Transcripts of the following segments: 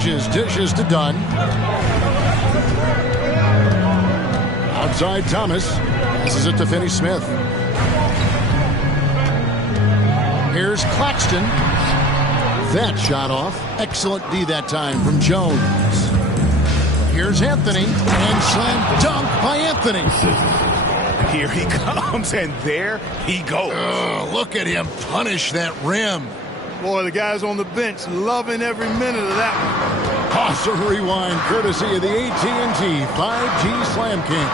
Dishes to Dunn. Outside Thomas. Passes it to Finney-Smith. Here's Claxton. That shot off. Excellent D that time from Jones. Here's Anthony. And slam dunk by Anthony. Here he comes, and there he goes. Look at him punish that rim. Boy, the guys on the bench loving every minute of that one. Awesome rewind courtesy of the AT&T 5G Slam King.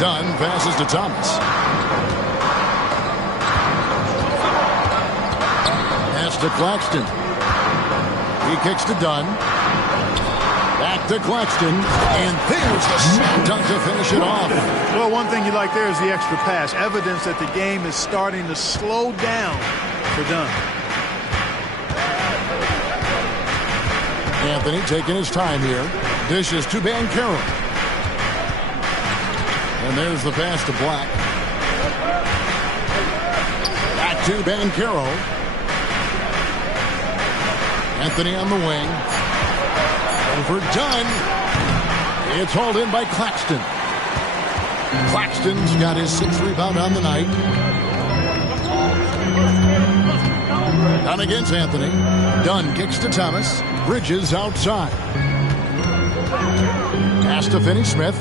Dunn passes to Thomas. Pass to Claxton. He kicks to Dunn. Back to Claxton. And there's the slam dunk to finish it off. Well, one thing you like there is the extra pass. Evidence that the game is starting to slow down for Dunn. Anthony taking his time here. Dishes to Banchero. And there's the pass to Black. Back to Banchero. Anthony on the wing. Over Dunn. It's hauled in by Claxton. Claxton's got his 6th rebound on the night. Dunn against Anthony. Dunn kicks to Thomas. Bridges outside. Pass to Finney-Smith.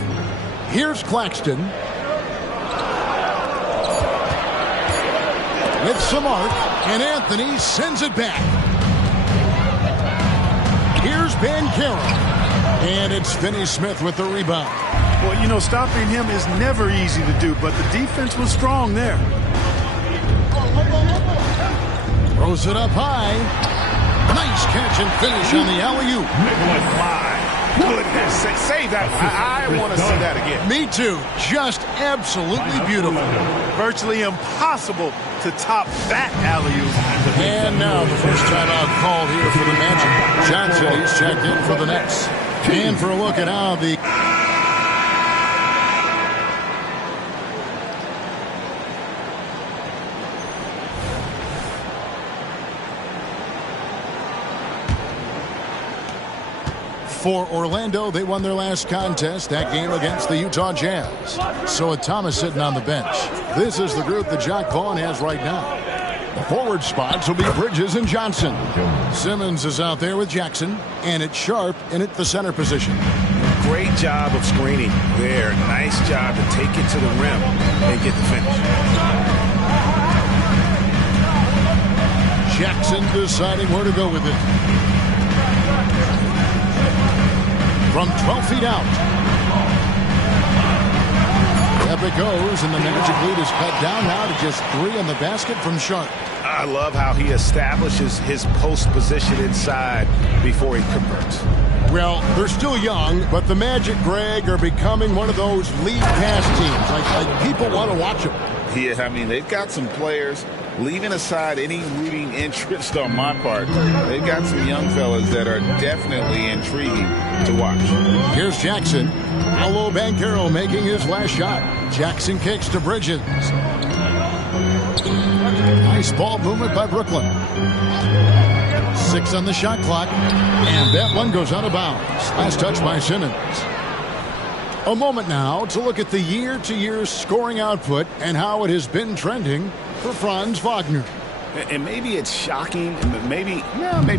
Here's Claxton. With some arc, and Anthony sends it back. Here's Banchero. And it's Finney-Smith with the rebound. Well, you know, stopping him is never easy to do, but the defense was strong there. Throws it up high. Nice catch and finish on the alley-oop. My goodness. Save that. I want to see that again. Me too. Just absolutely beautiful. Virtually impossible to top that alley-oop. And now the first timeout called here for the Magic. Johnson, he's checked in for the Nets. And for a look at how the... For Orlando, they won their last contest, that game against the Utah Jazz. So with Thomas sitting on the bench, this is the group that Jacque Vaughn has right now. The forward spots will be Bridges and Johnson. Simmons is out there with Jackson, and it's Sharp in at the center position. Great job of screening there. Nice job to take it to the rim and get the finish. Jackson deciding where to go with it. From 12 feet out. Up it goes, and the Magic lead is cut down now to just 3 on the basket from Sharp. I love how he establishes his post position inside before he converts. Well, they're still young, but the Magic, Greg, are becoming one of those lead pass teams. Like people want to watch them. Yeah, I mean, they've got some players, leaving aside any rooting interest on my part, they've got some young fellas that are definitely intriguing to watch. Here's Jackson. Paolo Banchero making his last shot. Jackson kicks to Bridges. Nice ball movement by Brooklyn. 6 on the shot clock. And that one goes out of bounds. Last touch by Simmons. A moment now to look at the year-to-year scoring output and how it has been trending for Franz Wagner. And maybe it's shocking, maybe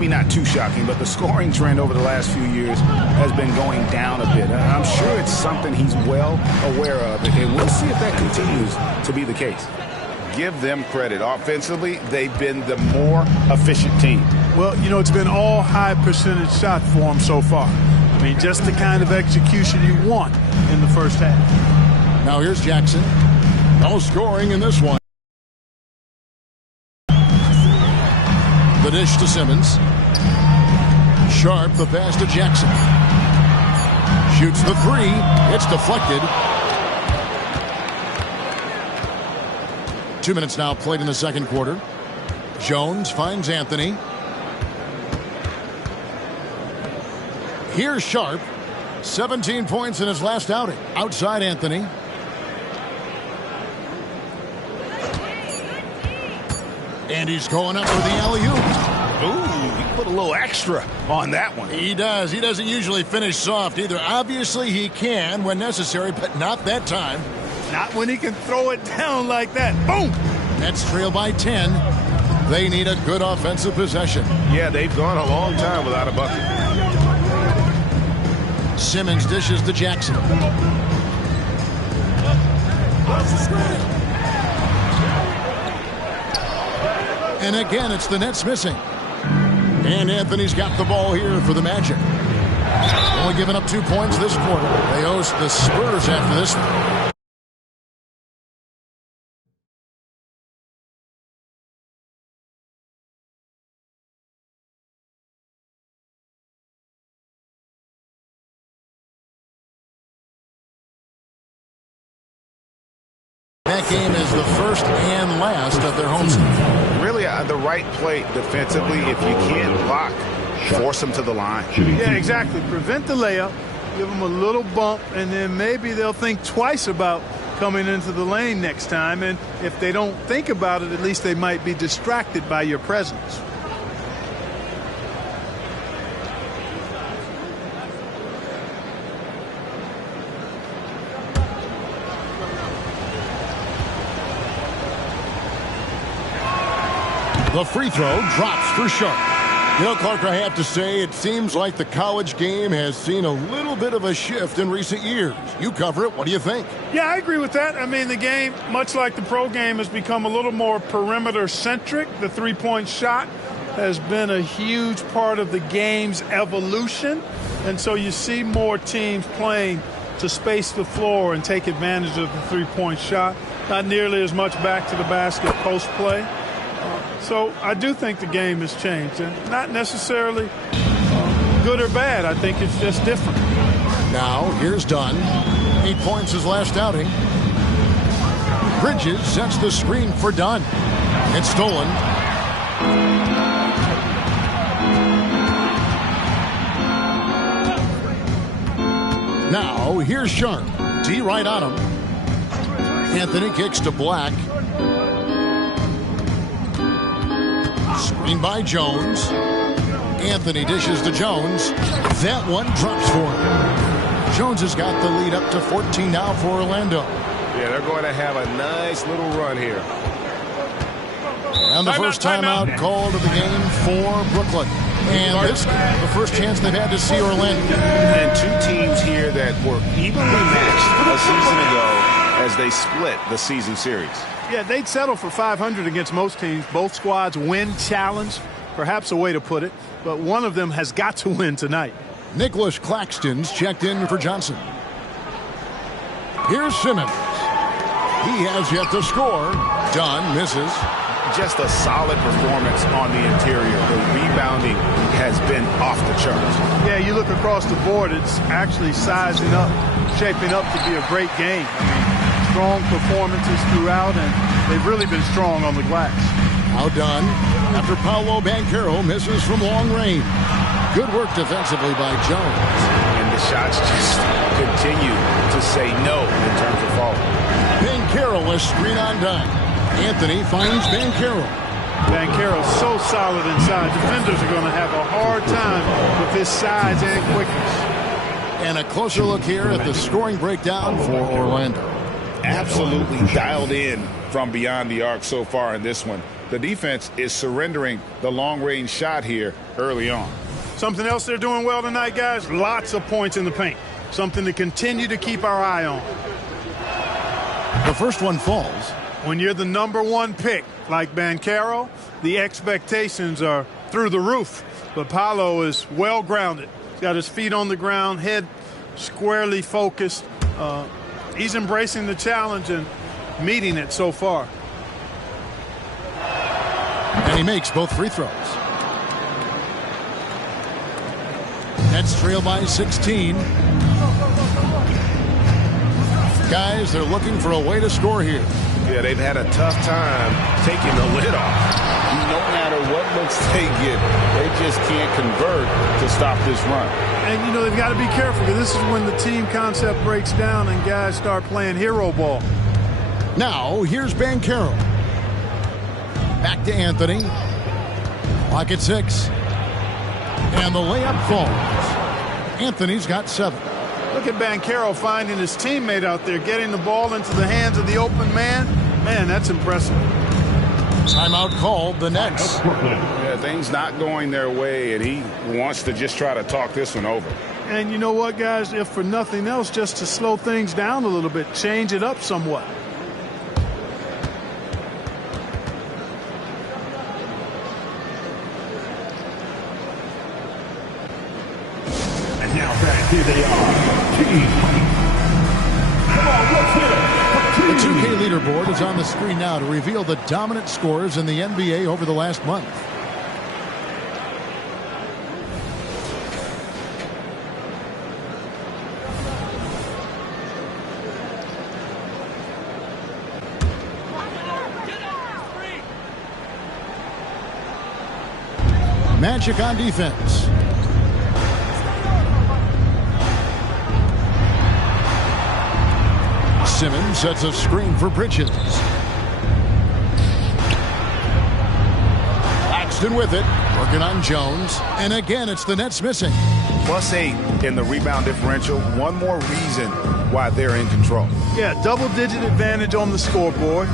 not too shocking, but the scoring trend over the last few years has been going down a bit. I'm sure it's something he's well aware of, and we'll see if that continues to be the case. Give them credit. Offensively, they've been the more efficient team. Well, you know, it's been all high percentage shot for them so far. I mean, just the kind of execution you want in the first half. Now here's Jackson. No scoring in this one. The dish to Simmons. Sharp, the pass to Jackson. Shoots the 3. It's deflected. 2 minutes now played in the second quarter. Jones finds Anthony. Here's Sharp. 17 points in his last outing. Outside Anthony. And he's going up for the alley-oop. Ooh, he put a little extra on that one. He does. He doesn't usually finish soft either. Obviously, he can when necessary, but not that time. Not when he can throw it down like that. Boom! Nets trail by 10. They need a good offensive possession. Yeah, they've gone a long time without a bucket. Simmons dishes to Jackson. And again, it's the Nets missing. And Anthony's got the ball here for the Magic. Only giving up 2 points this quarter. They host the Spurs after this one. That game is the first and last of their home series. Really, the right play defensively. If you can't block, force them to the line. Yeah, exactly. Prevent the layup, give them a little bump, and then maybe they'll think twice about coming into the lane next time. And if they don't think about it, at least they might be distracted by your presence. The free throw drops for Sharp. You know, Clark, I have to say, it seems like the college game has seen a little bit of a shift in recent years. You cover it. What do you think? Yeah, I agree with that. I mean, the game, much like the pro game, has become a little more perimeter-centric. The three-point shot has been a huge part of the game's evolution. And so you see more teams playing to space the floor and take advantage of the three-point shot. Not nearly as much back to the basket post play. So I do think the game has changed, and not necessarily good or bad. I think it's just different. Now, here's Dunn. 8 points his last outing. Bridges sets the screen for Dunn. It's stolen. Now, here's Sharp. D right on him. Anthony kicks to Black. Screen by Jones. Anthony dishes to Jones. That one drops for him. Jones has got the lead up to 14 now for Orlando. Yeah, they're going to have a nice little run here. And the first timeout called of the game for Brooklyn. And this the first chance they've had to see Orlando. And two teams here that were evenly matched a season ago as they split the season series. Yeah, they'd settle for 500 against most teams. Both squads win challenge, perhaps a way to put it. But one of them has got to win tonight. Nicholas Claxton's checked in for Johnson. Here's Simmons. He has yet to score. Dunn misses. Just a solid performance on the interior. The rebounding has been off the charts. Yeah, you look across the board, it's actually sizing up, shaping up to be a great game. I mean, strong performances throughout, and they've really been strong on the glass. Outdone after Paolo Banchero misses from long range. Good work defensively by Jones. And the shots just continue to say no in terms of falling. Banchero a screen on Dunn. Anthony finds Banchero. Banchero's so solid inside. Defenders are going to have a hard time with his size and quickness. And a closer look here at the scoring breakdown for Orlando. Absolutely dialed in from beyond the arc so far in this one. The defense is surrendering the long-range shot here early on. Something else they're doing well tonight, guys, lots of points in the paint. Something to continue to keep our eye on. The first one falls. When you're the #1 pick, like Banchero, the expectations are through the roof. But Paolo is well-grounded. He's got his feet on the ground, head squarely focused. He's embracing the challenge and meeting it so far. And he makes both free throws. Nets trail by 16. Guys, they're looking for a way to score here. Yeah, they've had a tough time taking the lid off. No matter what looks they get, they just can't convert to stop this run. And, you know, they've got to be careful because this is when the team concept breaks down and guys start playing hero ball. Now, here's Banchero. Back to Anthony. Clock at 6. And the layup falls. Anthony's got 7. Look at Banchero finding his teammate out there, getting the ball into the hands of the open man. Man, that's impressive. Timeout called, the Nets. Yeah, things not going their way, and he wants to just try to talk this one over. And you know what, guys? If for nothing else, just to slow things down a little bit, change it up somewhat. And now back, here they are. Team. Come on, let's hit it. The 2K leaderboard is on the screen now to reveal the dominant scores in the NBA over the last month. Magic on defense. Simmons sets a screen for Bridges. Claxton with it, working on Jones. And again, it's the Nets missing. +8 in the rebound differential. One more reason why they're in control. Yeah, double-digit advantage on the scoreboard.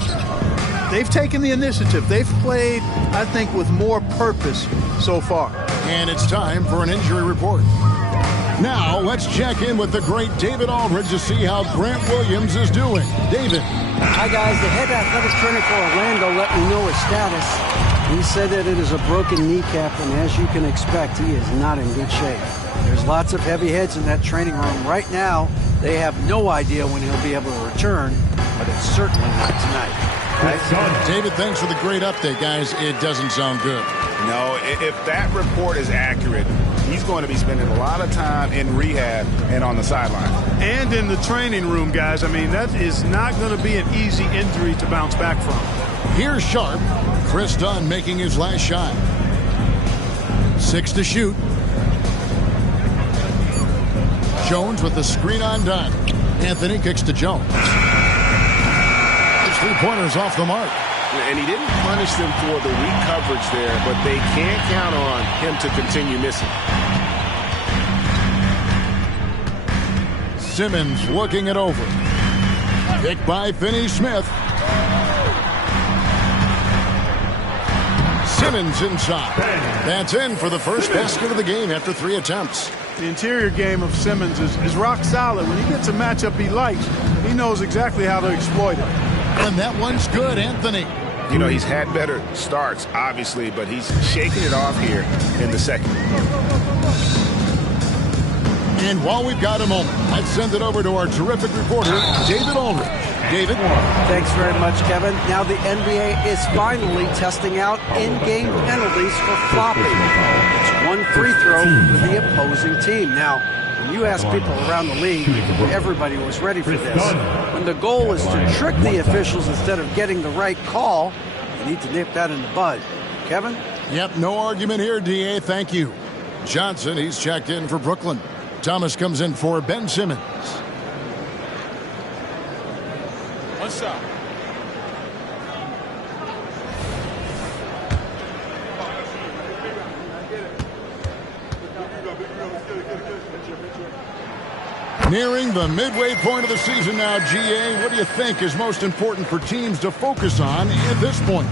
They've taken the initiative. They've played, I think, with more purpose so far. And it's time for an injury report. Now, let's check in with the great David Aldridge to see how Grant Williams is doing. David. Hi, guys. The head athletic trainer for Orlando let me know his status. He said that it is a broken kneecap, and as you can expect, he is not in good shape. There's lots of heavy heads in that training room. Right now, they have no idea when he'll be able to return, but it's certainly not tonight. David, thanks for the great update, guys. It doesn't sound good. No, if that report is accurate, he's going to be spending a lot of time in rehab and on the sideline. And in the training room, guys. I mean, that is not going to be an easy injury to bounce back from. Here's Sharp. Chris Dunn making his last shot. 6 to shoot. Jones with the screen on Dunn. Anthony kicks to Jones. His 3-pointers off the mark. And he didn't punish them for the weak coverage there, but they can't count on him to continue missing. Simmons looking it over. Picked by Finney-Smith. Simmons inside. That's in for the first basket of the game after 3 attempts. The interior game of Simmons is rock solid. When he gets a matchup he likes, he knows exactly how to exploit it. And that one's good, Anthony. You know, he's had better starts, obviously, but he's shaking it off here in the second. And while we've got a moment, let's send it over to our terrific reporter, David Aldridge. David? Thanks very much, Kevin. Now the NBA is finally testing out in-game penalties for flopping. It's one free throw for the opposing team. Now, when you ask people around the league, everybody was ready for this. When the goal is to trick the officials instead of getting the right call, you need to nip that in the bud. Kevin? Yep, no argument here, DA. Thank you. Johnson, he's checked in for Brooklyn. Thomas comes in for Ben Simmons. What's up? Nearing the midway point of the season now, GA. What do you think is most important for teams to focus on at this point?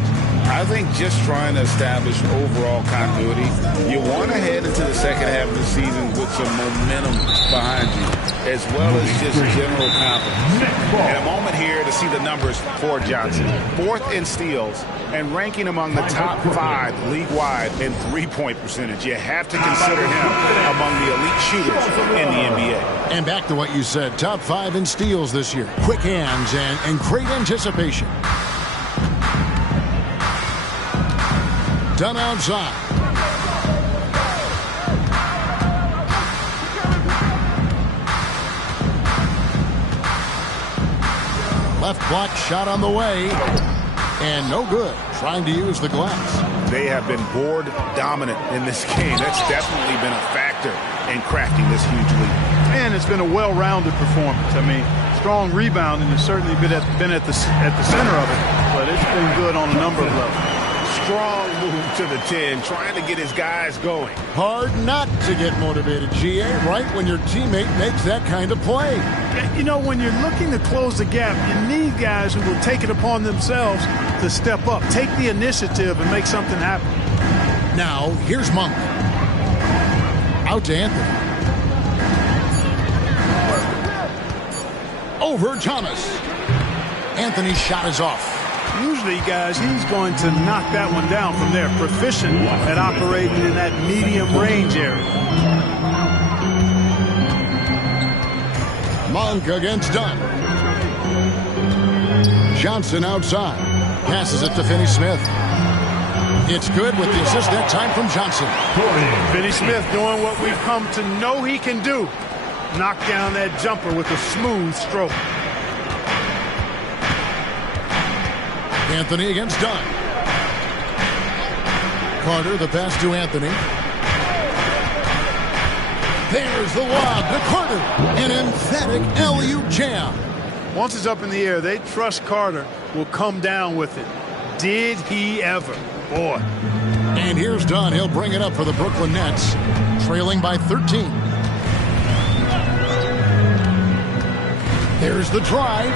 I think just trying to establish overall continuity. You want to head into the second half of the season with some momentum behind you, as well as just general confidence. And a moment here to see the numbers for Johnson. 4th in steals and ranking among the top 5 league-wide in three-point percentage. You have to consider him among the elite shooters in the NBA. And back to what you said, top 5 in steals this year. Quick hands and great anticipation. Done outside. Left block shot on the way. And no good. Trying to use the glass. They have been board dominant in this game. That's definitely been a factor in crafting this huge lead. And it's been a well-rounded performance. I mean, strong rebounding has certainly been at the center of it, but it's been good on a number of levels. strong move to the 10, trying to get his guys going. Hard not to get motivated, GA, right when your teammate makes that kind of play. You know, when you're looking to close the gap, you need guys who will take it upon themselves to step up, take the initiative, and make something happen. Now, here's Monk. Out to Anthony. Over Thomas. Anthony's shot is off. Usually, guys, he's going to knock that one down from there. Proficient at operating in that medium range area. Monk against Dunn. Johnson outside. Passes it to Finney-Smith. It's good with the assist that time from Johnson. Finney-Smith doing what we've come to know he can do. Knock down that jumper with a smooth stroke. Anthony against Dunn. Carter, the pass to Anthony. There's the lob to Carter. An emphatic alley-oop jam. Once it's up in the air, they trust Carter will come down with it. Did he ever? Boy. And here's Dunn. He'll bring it up for the Brooklyn Nets, trailing by 13. Here's the drive.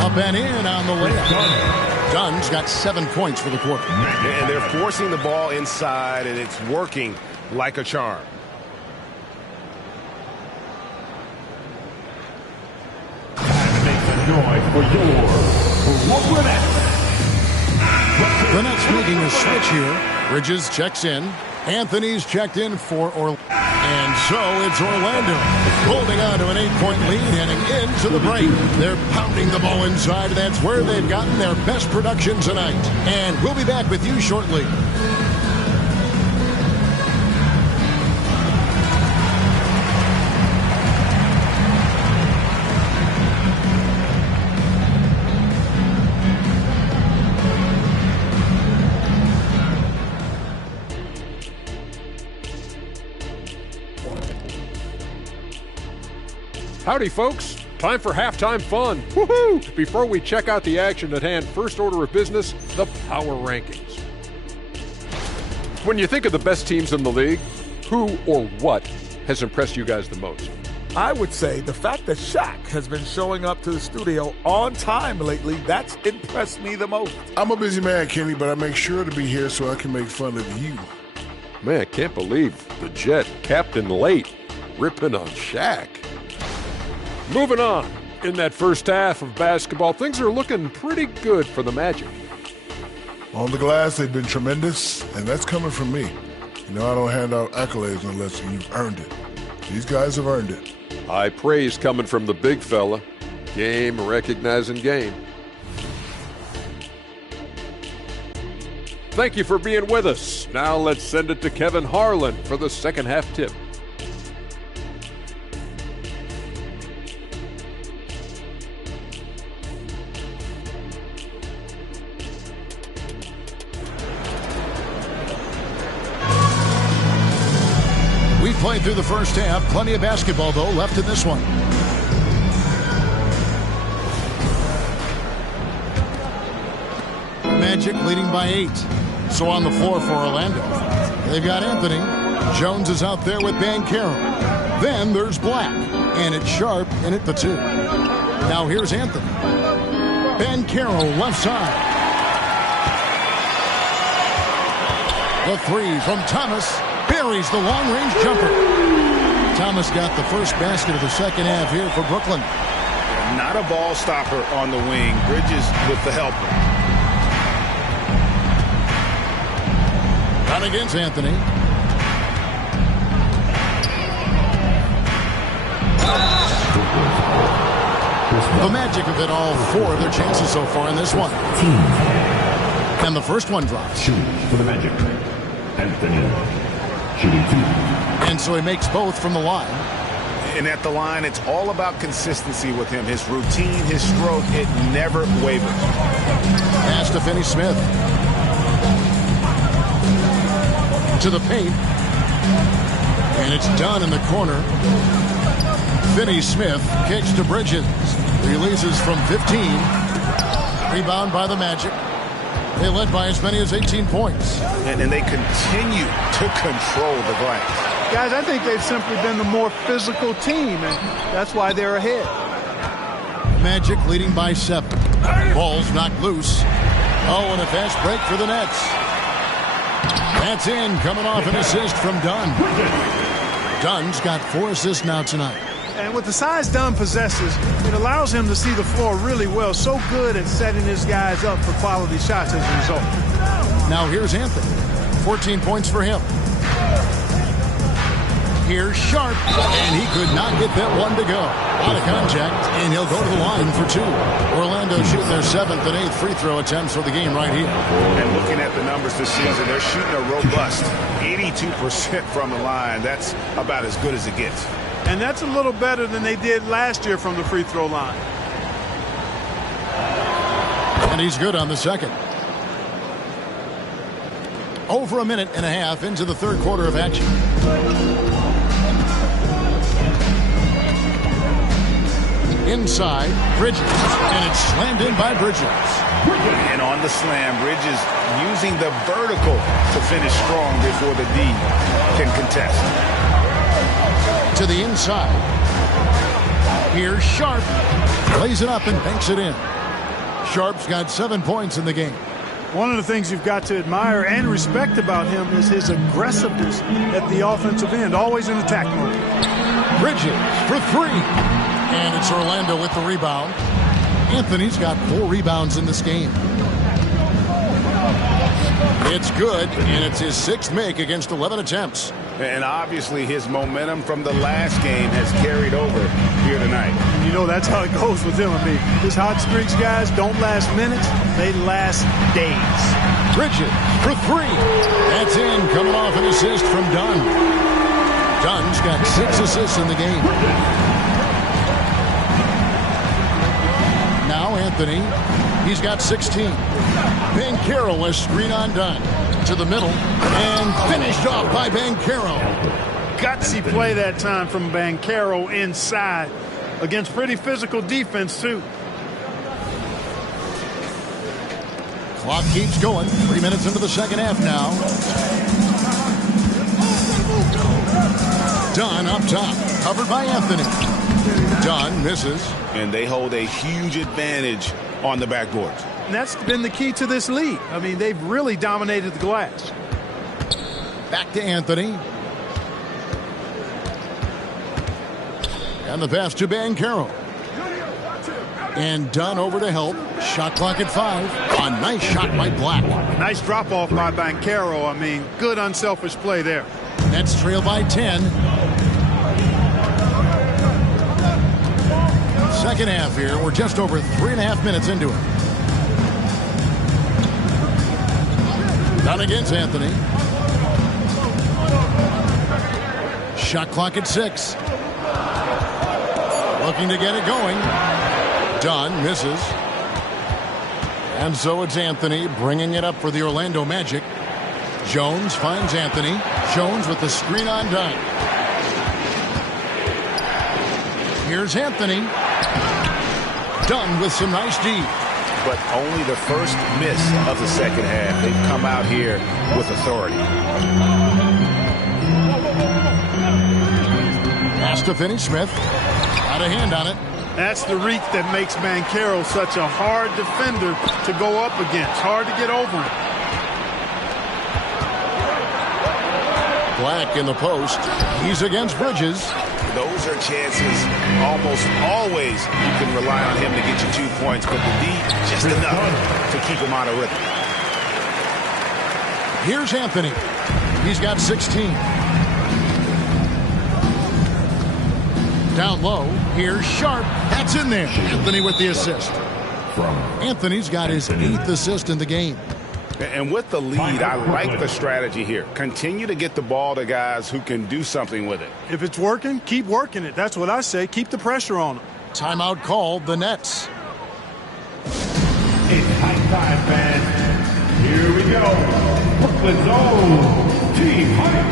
Up and in on the layup. Dunn's got 7 points for the quarter. And they're forcing the ball inside, and it's working like a charm. Make some noise for your Brooklyn Nets. The Nets making a switch here. Bridges checks in. Anthony's checked in for Orlando. And so it's Orlando holding on to an 8-point lead heading into the break. They're pounding the ball inside. That's where they've gotten their best production tonight. And we'll be back with you shortly. Howdy, folks. Time for halftime fun. Woohoo! Before we check out the action at hand, first order of business, the power rankings. When you think of the best teams in the league, who or what has impressed you guys the most? I would say the fact that Shaq has been showing up to the studio on time lately, that's impressed me the most. I'm a busy man, Kenny, but I make sure to be here so I can make fun of you. Man, I can't believe the Jet Captain late ripping on Shaq. Moving on. In that first half of basketball, things are looking pretty good for the Magic. On the glass, they've been tremendous, and that's coming from me. You know, I don't hand out accolades unless you've earned it. These guys have earned it. High praise coming from the big fella. Game recognizing game. Thank you for being with us. Now let's send it to Kevin Harlan for the second half tip. We played through the first half. Plenty of basketball, though, left in this one. Magic leading by 8. So on the floor for Orlando. They've got Anthony. Jones is out there with MyCareer. Then there's Black. And it's Sharp in at the 2. Now here's Anthony. MyCareer left side. The 3 from Thomas. Buries the long-range jumper. Thomas got the first basket of the second half here for Brooklyn. Not a ball stopper on the wing. Bridges with the helper. Down against Anthony. The Magic have hit all 4 of their chances so far in this one. And the first one drops. For the Magic, Anthony. Shooting 2. And so he makes both from the line. And at the line, it's all about consistency with him. His routine, his stroke, it never wavers. Pass to Finney-Smith. To the paint. And it's done in the corner. Finney-Smith kicks to Bridges. Releases from 15. Rebound by the Magic. They led by as many as 18 points. And they continue to control the glass. Guys, I think they've simply been the more physical team, and that's why they're ahead. Magic leading by 7. Ball's knocked loose. Oh, and a fast break for the Nets. That's in, coming off an assist from Dunn. Dunn's got 4 assists now tonight. And with the size Dunn possesses, it allows him to see the floor really well. So good at setting his guys up for quality shots as a result. Now here's Anthony. 14 points for him. Here's Sharp, and he could not get that one to go. Out of contact, and he'll go to the line for 2. Orlando shooting their 7th and 8th free throw attempts for the game right here. And looking at the numbers this season, they're shooting a robust 82% from the line. That's about as good as it gets. And that's a little better than they did last year from the free throw line. And he's good on the second. Over a minute and a half into the third quarter of action. Inside, Bridges, and it's slammed in by Bridges. And on the slam, Bridges using the vertical to finish strong before the D can contest. To the inside. Here's Sharp. Lays it up and banks it in. Sharp's got 7 points in the game. One of the things you've got to admire and respect about him is his aggressiveness at the offensive end, always in attack mode. Bridges for 3. And it's Orlando with the rebound. Anthony's got 4 rebounds in this game. It's good, and it's his 6th make against 11 attempts. And obviously his momentum from the last game has carried over here tonight. You know, that's how it goes with him. I mean, his hot streaks, guys, don't last minutes. They last days. Bridges for 3. That's in, coming off an assist from Dunn. Dunn's got 6 assists in the game. Now Anthony, he's got 16. Banchero a screen on Dunn. To the middle, and finished off by Banchero. Gutsy play that time from Banchero inside against pretty physical defense, too. Clock keeps going. 3 minutes into the second half now. Dunn up top, covered by Anthony. Dunn misses. And they hold a huge advantage on the backboard. And that's been the key to this league. I mean, they've really dominated the glass. Back to Anthony. And the pass to Banchero. And Dunn over to help. Shot clock at 5. A nice shot by Black. Nice drop off by Banchero. I mean, good unselfish play there. Nets trail by 10. Second half here. We're just over 3.5 minutes into it. Dunn against Anthony. Shot clock at 6. Looking to get it going. Dunn misses. And so it's Anthony bringing it up for the Orlando Magic. Jones finds Anthony. Jones with the screen on Dunn. Here's Anthony. Dunn with some nice D. But only the first miss of the second half. They've come out here with authority. Pass to Finney-Smith. Got a hand on it. That's the reach that makes Banchero such a hard defender to go up against. Hard to get over him. Black in the post. He's against Bridges. Those are chances almost always you can rely on him to get you 2 points, but the D just enough to keep him out of rhythm. Here's Anthony. He's got 16. Down low. Here's Sharp. That's in there. Anthony with the assist. Anthony's got his 8th assist in the game. And with the lead, I like the strategy here. Continue to get the ball to guys who can do something with it. If it's working, keep working it. That's what I say. Keep the pressure on them. Timeout called, the Nets. It's high time, fans. Here we go. Brooklyn's own Team Hype.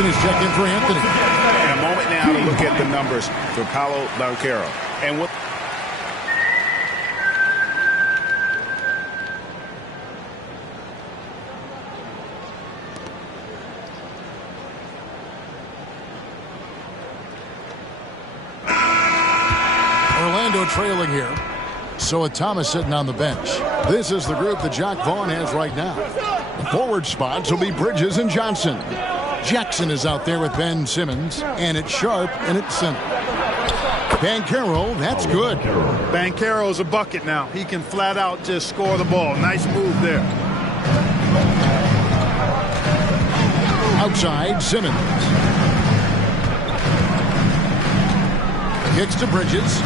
Anthony's checked in for Anthony. And a moment now to look at the numbers for Paolo Banchero. And what Orlando trailing here. So with Thomas sitting on the bench. This is the group that Jacque Vaughn has right now. The forward spots will be Bridges and Johnson. Jackson is out there with Ben Simmons, and it's Sharp and it's center. Banchero, that's good. Banchero's a bucket now. He can flat out just score the ball. Nice move there. Outside, Simmons. Kicks to Bridges.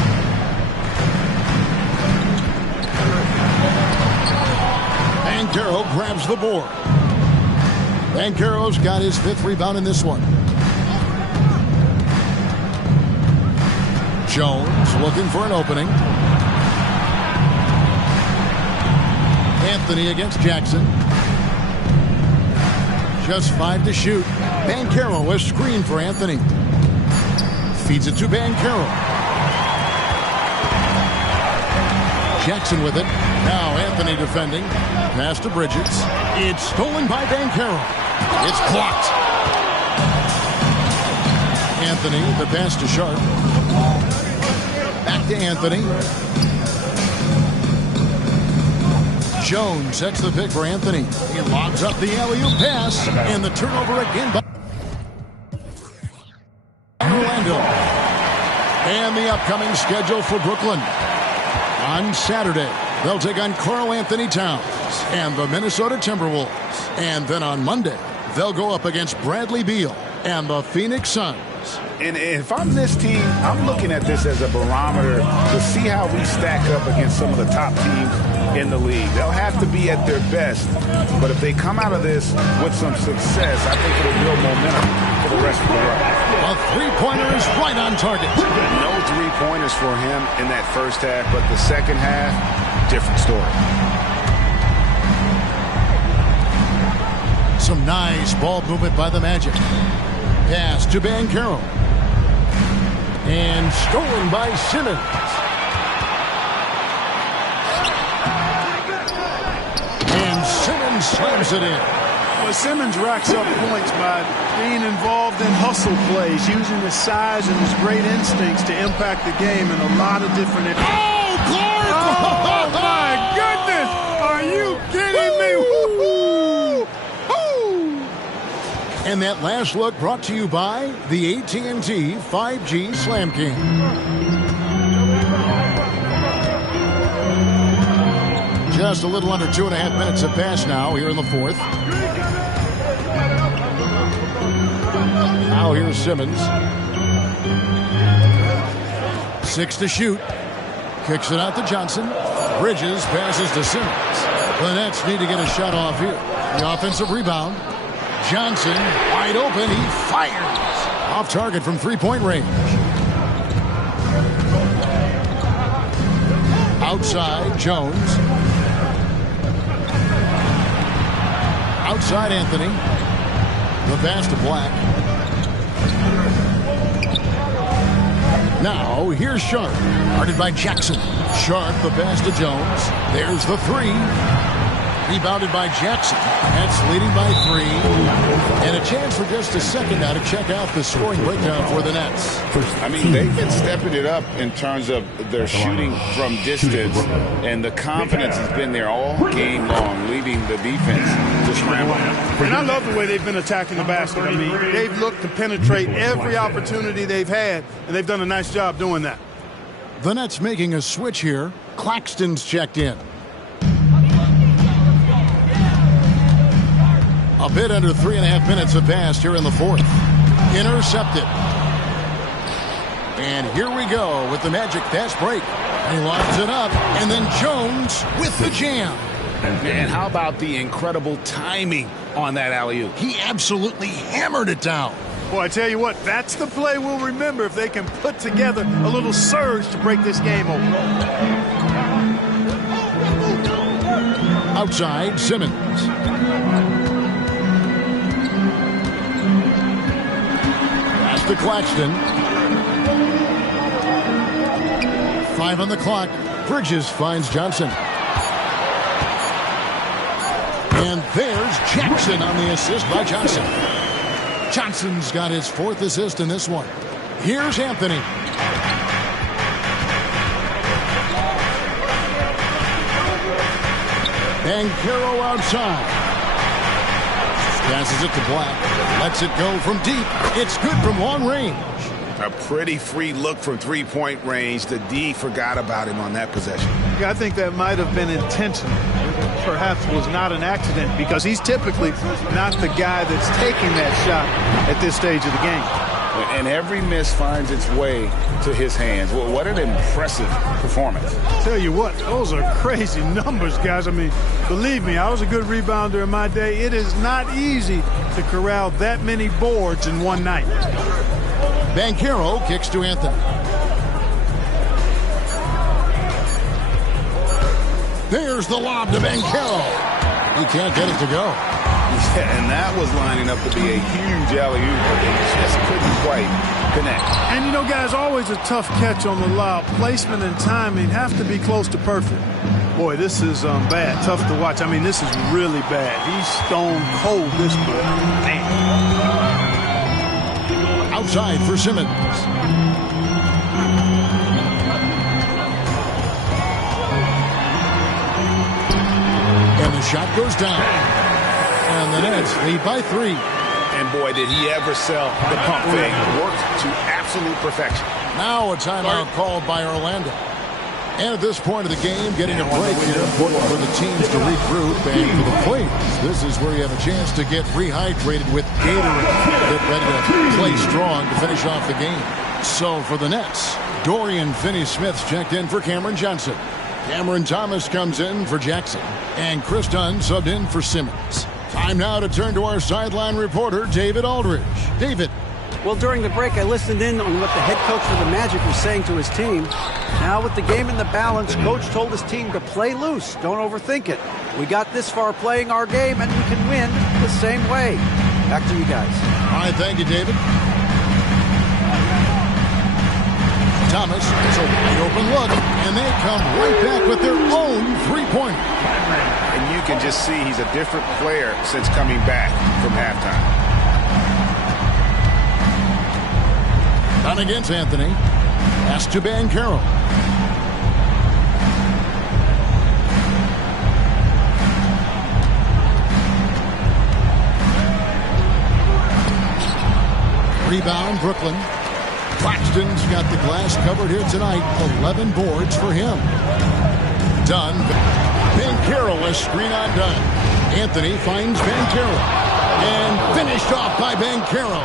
Banchero grabs the board. Banchero's got his 5th rebound in this one. Jones looking for an opening. Anthony against Jackson. Just 5 to shoot. Banchero a screen for Anthony. Feeds it to Banchero. Jackson with it. Now Anthony defending. Pass to Bridges. It's stolen by Banchero. It's blocked. Anthony, the pass to Sharp. Back to Anthony. Jones sets the pick for Anthony. He lobs up the alley-oop pass. And the turnover again by Orlando. And the upcoming schedule for Brooklyn. On Saturday, they'll take on Karl Anthony Towns and the Minnesota Timberwolves. And then on Monday, they'll go up against Bradley Beal and the Phoenix Suns. And if I'm this team, I'm looking at this as a barometer to see how we stack up against some of the top teams in the league. They'll have to be at their best, but if they come out of this with some success, I think it'll build momentum for the rest of the run. A three-pointer is right on target. No three-pointers for him in that first half, but the second half, different story. Some nice ball movement by the Magic. Pass to Banchero. And stolen by Simmons. And Simmons slams it in. Well, Simmons racks up points by being involved in hustle plays, using his size and his great instincts to impact the game in a lot of different areas. Oh, Clark! Oh, my goodness! Are you kidding me? Woo-hoo! And that last look brought to you by the AT&T 5G Slam King. Just a little under 2.5 minutes have passed now here in the fourth. Now here's Simmons. 6 to shoot. Kicks it out to Johnson. Bridges passes to Simmons. The Nets need to get a shot off here. The offensive rebound. Johnson, wide open, he fires. Off target from three-point range. Outside, Jones. Outside, Anthony. The pass to Black. Now, here's Sharp. Guarded by Jackson. Sharp, the pass to Jones. There's the three. Rebounded by Jackson. That's leading by 3. And a chance for just a second now to check out the scoring breakdown for the Nets. I mean, they've been stepping it up in terms of their shooting from distance, and the confidence has been there all game long, leaving the defense to scramble. And I love the way they've been attacking the basket. I mean, they've looked to penetrate every opportunity they've had, and they've done a nice job doing that. The Nets making a switch here. Claxton's checked in. A bit under 3.5 minutes have passed here in the fourth. Intercepted. And here we go with the Magic fast break. He locks it up, and then Jones with the jam. And how about the incredible timing on that alley-oop? He absolutely hammered it down. Boy, I tell you what, that's the play we'll remember if they can put together a little surge to break this game open. Outside, Simmons. to Claxton. 5 on the clock. Bridges finds Johnson. And there's Jackson on the assist by Johnson. Johnson's got his 4th assist in this one. Here's Anthony. Banchero outside. Passes it to Black. Lets it go from deep. It's good from long range. A pretty free look from three-point range. The D forgot about him on that possession. Yeah, I think that might have been intentional. Perhaps was not an accident because he's typically not the guy that's taking that shot at this stage of the game. And every miss finds its way to his hands. Well, what an impressive performance. Tell you what, those are crazy numbers, guys. I mean, believe me, I was a good rebounder in my day. It is not easy to corral that many boards in one night. Banchero kicks to Anthony. There's the lob to Banchero. He can't get it to go. Yeah, and that was lining up to be a huge alley-oop, but they just couldn't quite connect. And, you know, guys, always a tough catch on the lob. Placement and timing have to be close to perfect. Boy, this is bad. Tough to watch. I mean, this is really bad. He's stone cold, this boy. Man. Outside for Simmons. And the shot goes down. And the Nets lead by 3. And boy, did he ever sell the pump fake. Worked to absolute perfection. Now a timeout called by Orlando. And at this point of the game, getting a break here, important for the teams to regroup. And for the players, this is where you have a chance to get rehydrated with Gatorade. Get ready to play strong to finish off the game. So for the Nets, Dorian Finney-Smith's checked in for Cameron Johnson. Cameron Thomas comes in for Jackson. And Chris Dunn subbed in for Simmons. Time now to turn to our sideline reporter, David Aldridge. David. Well, during the break, I listened in on what the head coach for the Magic was saying to his team. Now with the game in the balance, coach told his team to play loose. Don't overthink it. We got this far playing our game, and we can win the same way. Back to you guys. All right, thank you, David. Thomas, it's a wide open look, and they come right back with their own three-pointer. And you can just see he's a different player since coming back from halftime. Down against Anthony. Pass to Banchero. Rebound, Brooklyn. Claxton's got the glass covered here tonight. 11 boards for him. Dunn. Banchero, a screen on Dunn. Anthony finds Banchero. And finished off by Banchero.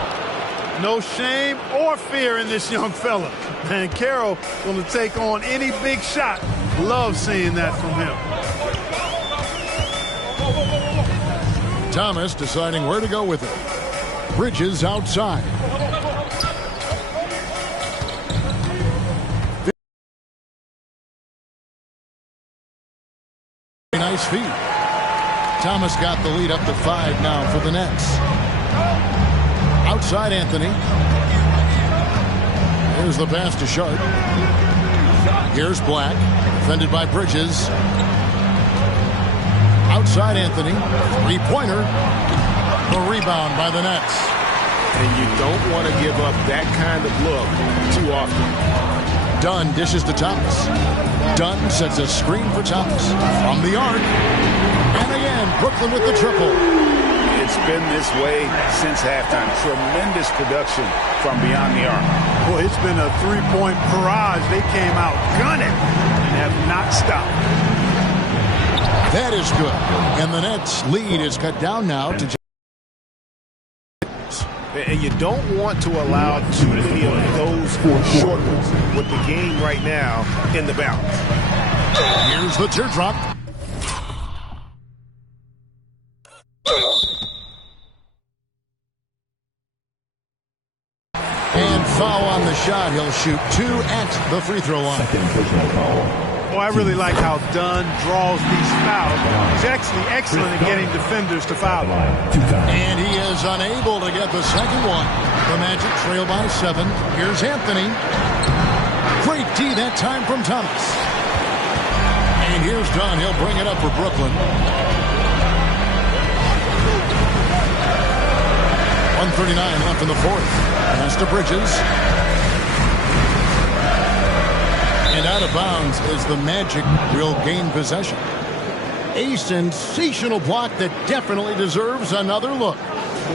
No shame or fear in this young fella. Banchero going to take on any big shot. Love seeing that from him. Thomas deciding where to go with it. Bridges outside. Nice feed. Thomas got the lead up to 5 now for the Nets. Outside Anthony. Here's the pass to Sharp. Here's Black. Defended by Bridges. Outside Anthony. Three-pointer. The rebound by the Nets. And you don't want to give up that kind of look too often. Dunn dishes to Thomas. Dunn sets a screen for Thomas. From the arc. And again, Brooklyn with the triple. It's been this way since halftime. Tremendous production from beyond the arc. Boy, it's been a three-point barrage. They came out gunning and have not stopped. That is good. And the Nets' lead is cut down now to... And you don't want to allow too many of those short ones with the game right now in the balance. Here's the teardrop. And foul on the shot. He'll shoot 2 at the free throw line. Oh, I really like how Dunn draws these fouls. He's actually excellent at getting defenders to foul him. And he is unable to get the second one. The Magic trail by 7. Here's Anthony. Great D that time from Thomas. And here's Dunn. He'll bring it up for Brooklyn. 1:39 left in the fourth. Pass to Bridges. And out of bounds as the Magic will gain possession. A sensational block that definitely deserves another look.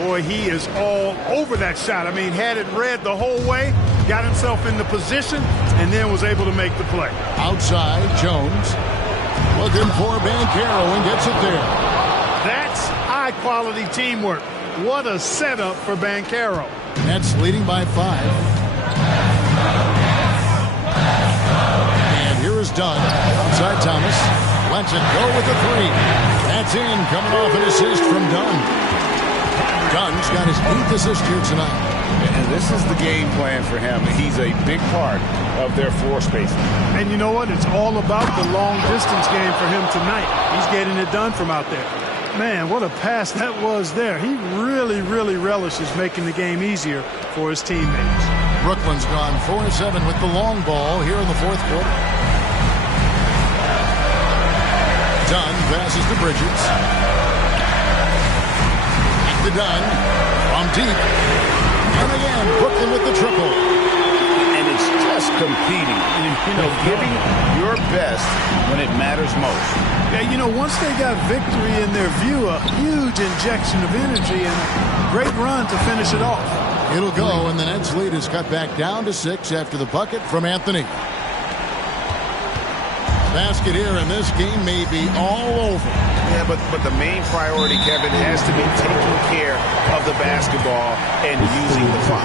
Boy, he is all over that shot. I mean, had it read the whole way, got himself in the position, and then was able to make the play. Outside, Jones. Looking for Banchero and gets it there. That's high-quality teamwork. What a setup for Banchero. Nets leading by 5. And here is Dunn. Outside Thomas. Lets it go with the 3. That's in, coming off an assist from Dunn. Dunn's got his 8th assist here tonight. And this is the game plan for him. He's a big part of their floor spacing. And you know what? It's all about the long-distance game for him tonight. He's getting it done from out there. Man, what a pass that was there. He really, really relishes making the game easier for his teammates. Brooklyn's gone 4-7 with the long ball here in the fourth quarter. Dunn passes to Bridges. Back to Dunn. From deep. And again, Brooklyn with the triple. And it's just competing. You know, giving your best when it matters most. Yeah, you know, once they got victory in their view, a huge injection of energy and a great run to finish it off. It'll go, and the Nets lead is cut back down to 6 after the bucket from Anthony. Basket here, and this game may be all over. Yeah, but the main priority, Kevin, has to be taking care of the basketball and using the clock.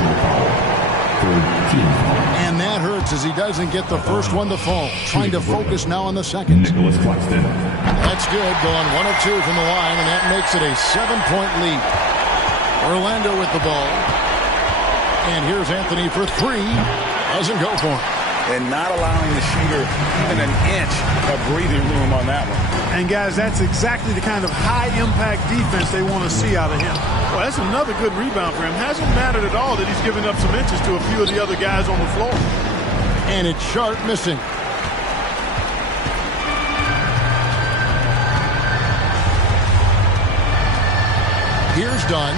And that hurts as he doesn't get the first one to fall. Trying to focus now on the second. That's good, going 1 of 2 from the line, and that makes it a 7-point lead. Orlando with the ball. And here's Anthony for 3. Doesn't go for him. And not allowing the shooter even an inch of breathing room on that one. And, guys, that's exactly the kind of high-impact defense they want to see out of him. Well, that's another good rebound for him. Hasn't mattered at all that he's given up some inches to a few of the other guys on the floor. And it's Sharp missing. Here's Dunn.